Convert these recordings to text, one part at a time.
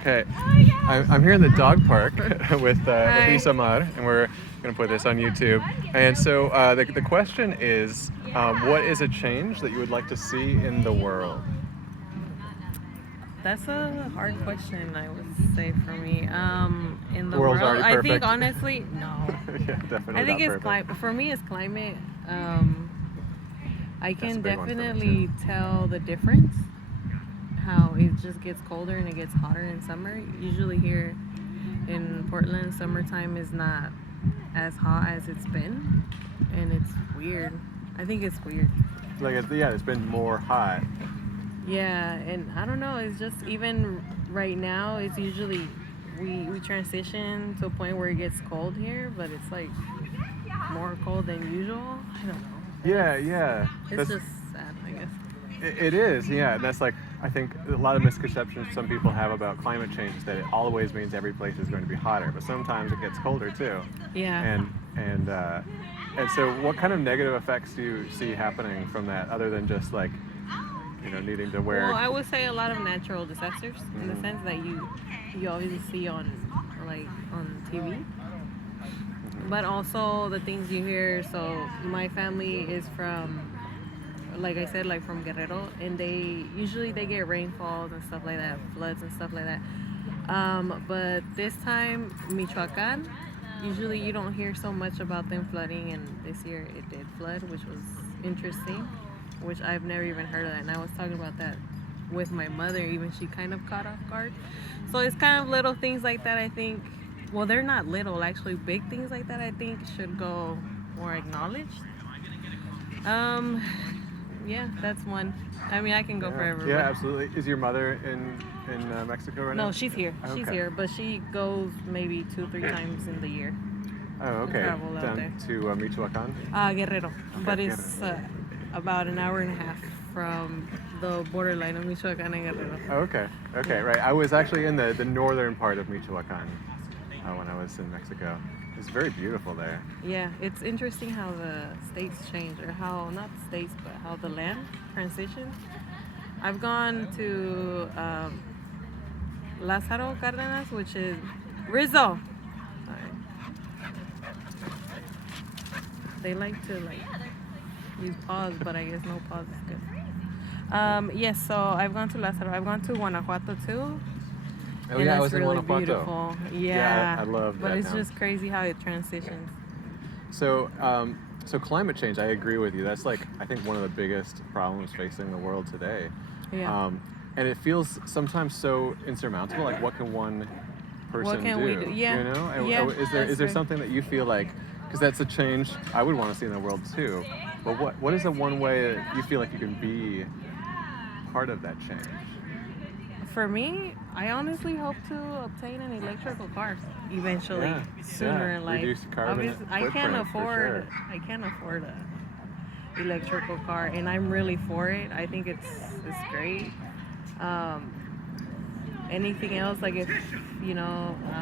Okay, I'm here in the dog park with Isamar, and we're going to put this on YouTube. And so the question is, what is a change that you would like to see in the world? That's a hard question, I would say, for me. In The the world's world, already I think perfect. honestly, no. Yeah, definitely I think not it's perfect. climate. For me, it's climate. I That's a can big one for me definitely too. tell the difference. How it just gets colder and it gets hotter in summer. Usually here in Portland, summertime is not as hot as it's been, and it's weird. I think it's weird. It's been more hot. Yeah, and I don't know. It's just even right now. It's usually we transition to a point where it gets cold here, but it's like more cold than usual. I don't know. And Yeah, yeah. it's That's just sad, I guess. it is. Yeah, and that's like I think a lot of misconceptions some people have about climate change is that it always means every place is going to be hotter, but sometimes it gets colder too. Yeah. And and uh, and so, what kind of negative effects do you see happening from that, other than just like needing to Well, wear? I would say a lot of natural disasters in the Mhm, sense that you always see on like on TV, mhm. but also the things you hear. So my family is from, like I said, like from Guerrero, and they get rainfalls and stuff like that, floods and stuff like that. But this time, Michoacan, usually you don't hear so much about them flooding, and this year it did flood, which was interesting, which I've never even heard of that. And I was talking about that with my mother, even she kind of caught off guard. So it's kind of little things like that, I think. Well, they're not little, actually, big things like that, I think, should go more acknowledged. Um, yeah, that's one. I mean, I can go Yeah, forever, yeah, but absolutely. Is your mother in Mexico right no, now? she's here. She's Okay. here, but she goes maybe 2, 3 times in the year Oh, to okay. travel out Down there. to Michoacan. Guerrero, Okay. but Yeah. it's about an hour and a half from the borderline of Michoacan and Guerrero. Oh, okay. Okay. Yeah. Right. I was actually in the northern part of Michoacan when I was in Mexico. It's very beautiful there. Yeah, it's interesting how the states change, or how, not states, but how the land transitions. I've gone to Lázaro Cárdenas, which is Rizzo. Sorry. They like to use pause, but I guess no pause is good. Yes, so I've gone to Lázaro. I've gone to Guanajuato too, Oh and yeah, I that's was in really Guanajuato. beautiful. Yeah, Yeah, I love but that it's town. just crazy how it transitions. So climate change, I agree with you. That's like I think one of the biggest problems facing the world today, Yeah. um, and it feels sometimes so insurmountable. Like, what can one What person can we do? do? Yeah, yeah, Is that's there true. something that you feel like? Because that's a change I would want to see in the world too. But what is the one way that you feel like you can be part of that change? For me, I honestly hope to obtain an electrical car eventually, Yeah, sooner yeah. in life. Reduce carbon Obviously, footprint for sure. I can't afford a electrical car, and I'm really for it. I think it's great. Um, Anything else, like, if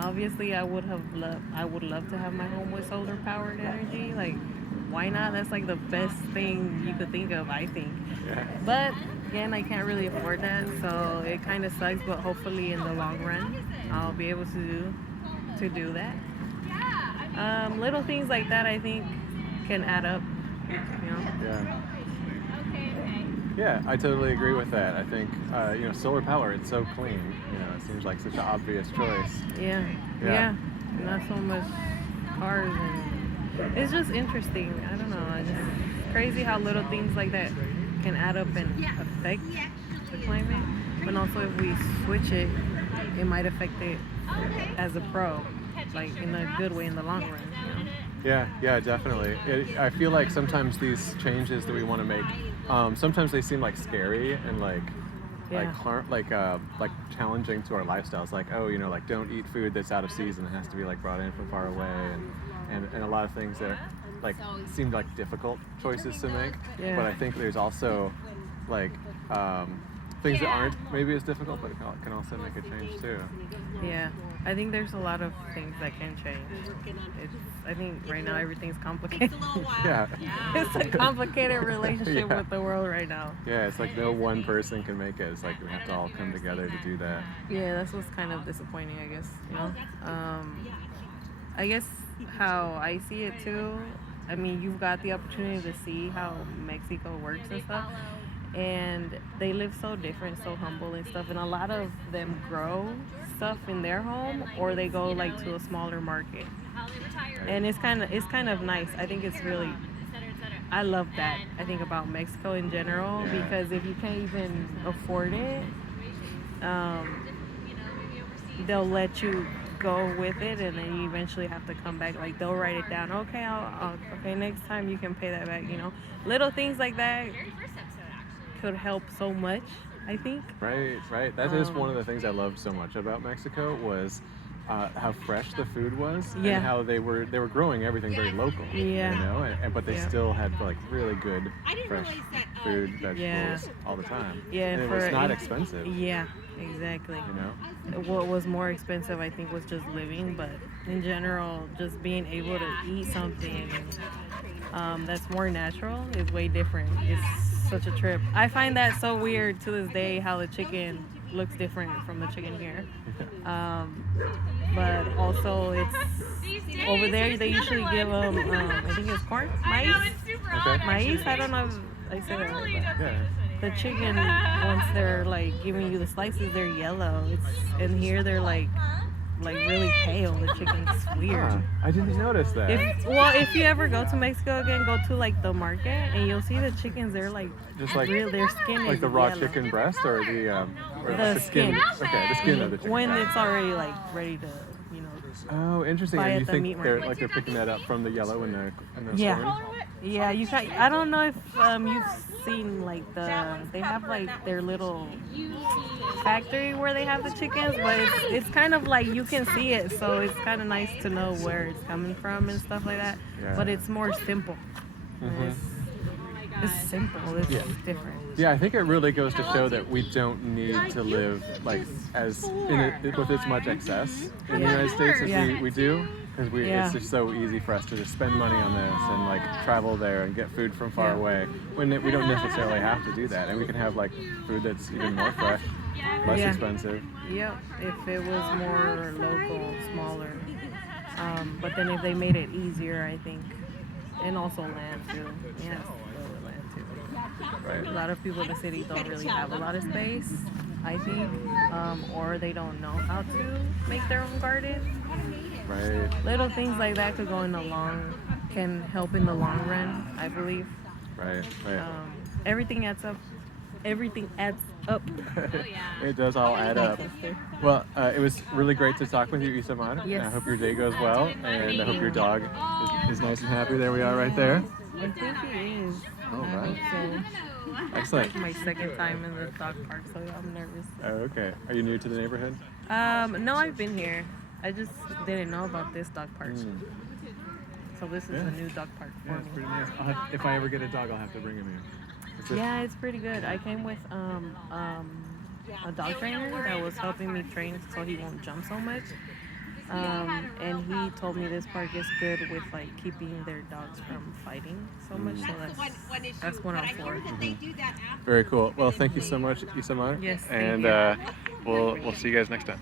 obviously I would love to have my home with solar powered energy. Like, why not? That's like the best thing you could think of, I think. Yeah. But again, I can't really afford that, so it kind of sucks. But hopefully, in the long run, I'll be able to do that. Little things like that, I think, can add up. You know. Yeah. Yeah, I totally agree with that. I think solar power. It's so clean. It seems like such an obvious choice. Yeah. Yeah. Yeah. Not so much cars, and it's just interesting. I don't know. It's just crazy how little things like that can add up and affect the climate. But also, if we switch it, it might affect it as a pro, like in a good way in the long run. Yeah, yeah, definitely. I feel like sometimes these changes that we want to make, sometimes they seem like scary and Yeah. like challenging to our lifestyles. Like, oh, like don't eat food that's out of season; it has to be like brought in from far away, and a lot of things that like seemed like difficult choices to make. Yeah. But I think there's also like things that aren't maybe as difficult, but it can also make a change too. Yeah, I think there's a lot of things that can change. It's, I think right now everything's complicated. Yeah. It's a complicated relationship Yeah. with the world right now. Yeah, it's like no one person can make it. It's like we have to all come together to do that. Yeah, that's what's kind of disappointing, I guess. I guess how I see it too. I mean, you've got the opportunity to see how Mexico works and stuff, and they live so different, so humble and stuff. And a lot of them grow stuff in their home, or they go like to a smaller market, and it's kind of nice. I think it's really I love that. I think about Mexico in general because if you can't even afford it, um, they'll let you go with it, and then you eventually have to come back. Like they'll write it down. Okay, okay. Next time you can pay that back. Little things like that could help so much. I think. Right. That is one of the things I loved so much about Mexico was how fresh the food was Yeah. and how they were growing everything very local. Yeah. But they still had like really good fresh food, vegetables Yeah. all the time. Yeah, and it was not expensive. Yeah, exactly. What was more expensive, I think, was just living, but in general, just being able to eat something that's more natural is way different. It's such a trip. I find that so weird to this day how the chicken looks different from the chicken here. But also, it's over there they usually give them, I think it's corn, maize. Okay. Maize, I don't know if I said that right, but Yeah. the chicken, once they're like giving you the slices, they're yellow. And here they're like really pale. The chicken's weird. Huh, I didn't notice that. If you ever go to Mexico again, go to like the market and you'll see the chickens. They're like Just like real. Their skin like is the raw yellow. chicken breast or The the skin. skin. Okay, the skin of the chicken. When breast. it's already like ready to, Oh, interesting. buy And at you the think meat they're market. they're picking that up from the yellow and the Yeah. corn? Yeah, you can. I don't know if you've seen like they have like their little factory where they have the chickens, but it's kind of like you can see it, so it's kind of nice to know where it's coming from and stuff like that. Yeah. But it's more simple. Mhm. It's simple. It's Yeah. different. Yeah, I think it really goes to show that we don't need to live like with as much excess in the Yeah. United States as Yeah. we do, because Yeah. it's just so easy for us to just spend money on this and like travel there and get food from far Yeah. away when we don't necessarily have to do that, and we can have like food that's even more fresh, less Yeah. expensive. Yep. If it was more local, smaller, but then if they made it easier, I think, and also land too. Yeah, lower land too. A Right. lot of people in the city don't really have a lot of space, I think, or they don't know how to make their own garden. Right. Little things like that can help in the long run, I believe. Right. Everything adds up. Everything adds up. It does all add up. Well, it was really great to talk with you, Isamar. Yes. I hope your day goes well, and I hope your dog is nice and happy. There we are right there. I think he is. All I right. hope so. Excellent. My second time in the dog park, so I'm nervous. Oh, okay. Are you new to the neighborhood? No, I've been here. I just didn't know about this dog park. So this is Yeah. a new dog park for Yeah, it's me. pretty nice. If I ever get a dog, I'll have to bring him here. Yeah, it's pretty good. I came with a dog trainer that was helping me train so he won't jump so much. And he told me this park is good with like keeping their dogs from fighting so much. So that's what I'm for. Very cool. Well, thank you so much, Isamar. Yes, thank And you. we'll see you guys next time.